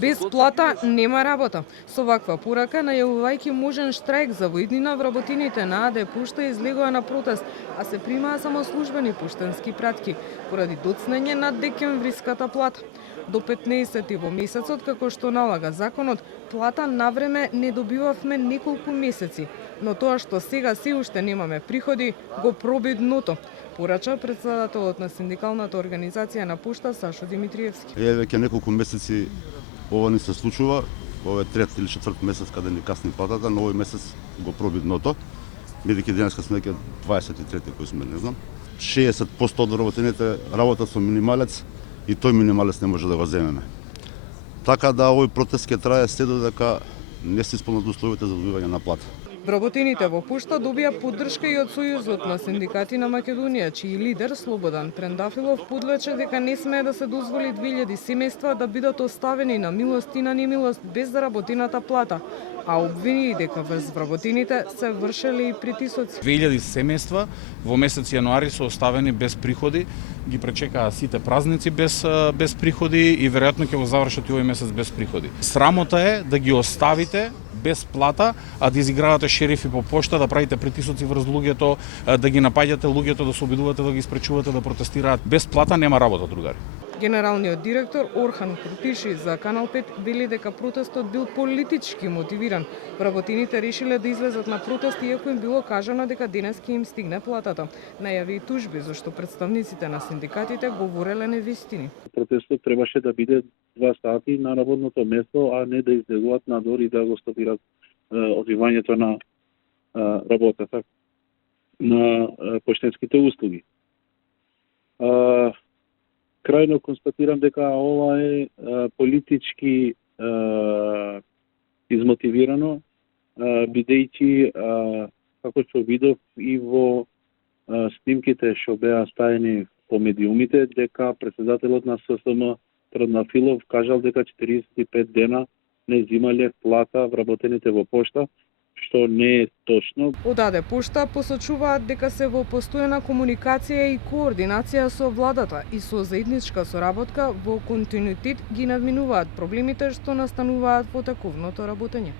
Без плата нема работа. Со ваква порака, најавувајќи можен штрајк за во иднина, вработените на АД Пошта излегоа на протест, а се примаа само службени поштенски пратки, поради доцнење на декемвриската плата. До 15 во месецот, како што налага законот, плата навреме не добивавме неколку месеци, но тоа што сега се уште немаме приходи, го проби дното, порача претседателот на синдикалната организација на Пошта Сашо Димитриевски. Веќе неколку месеци ова не се случува, ова е трет или четврт месец каде ни касни платата, но овој месец го проби дното, бидејќи денеска сме веќе 23 кои сме, не знам. 60% од вработените работат со минималец и тој минималец не може да го земеме. Така да овој протест ќе трае се додека не се исполнат условите за добивање на плата. Вработените во Пошта добија поддршка и од Сојузот на синдикати на Македонија, чиј лидер Слободан Трендафилов подлече дека не смее да се дозволи 2000 семејства да бидат оставени на милост и на немилост без заработената плата, а обвини дека врз вработените се вршеле и притисоци. 2000 семејства во месец јануари се оставени без приходи, ги пречекаа сите празници без приходи и веројатно ќе го завршат и овој месец без приходи. Срамота е да ги оставите без плата, а да изигравате шерифи по пошта, да правите притисоци врз луѓето, да ги напаѓате луѓето, да се обидувате да ги спречувате да протестираат. Без плата нема работа, другари. Генералниот директор Орхан Крутиши за Канал 5 вели дека протестот бил политички мотивиран. Вработените решиле да излезат на протест иако им било кажано дека денес ќе им стигне платата. Најави и тужби зашто представниците на синдикатите говореле невистини. Протестот требаше да биде 2 сати на работното место, а не да излегуваат надвор и да го стопират одвивањето на работата на поштенските услуги. Крајно констатирам дека ова е политички измотивирано, бидејќи, како што видов и во снимките што беа ставени по медиумите, дека председателот на ССМ Трендафилов кажал дека 45 дена не земале плата вработените во Пошта, што не е точно. Од АД Пошта посочуваат дека се во постојана комуникација и координација со владата и со заедничка соработка во континуитет ги надминуваат проблемите што настануваат во таковното работење.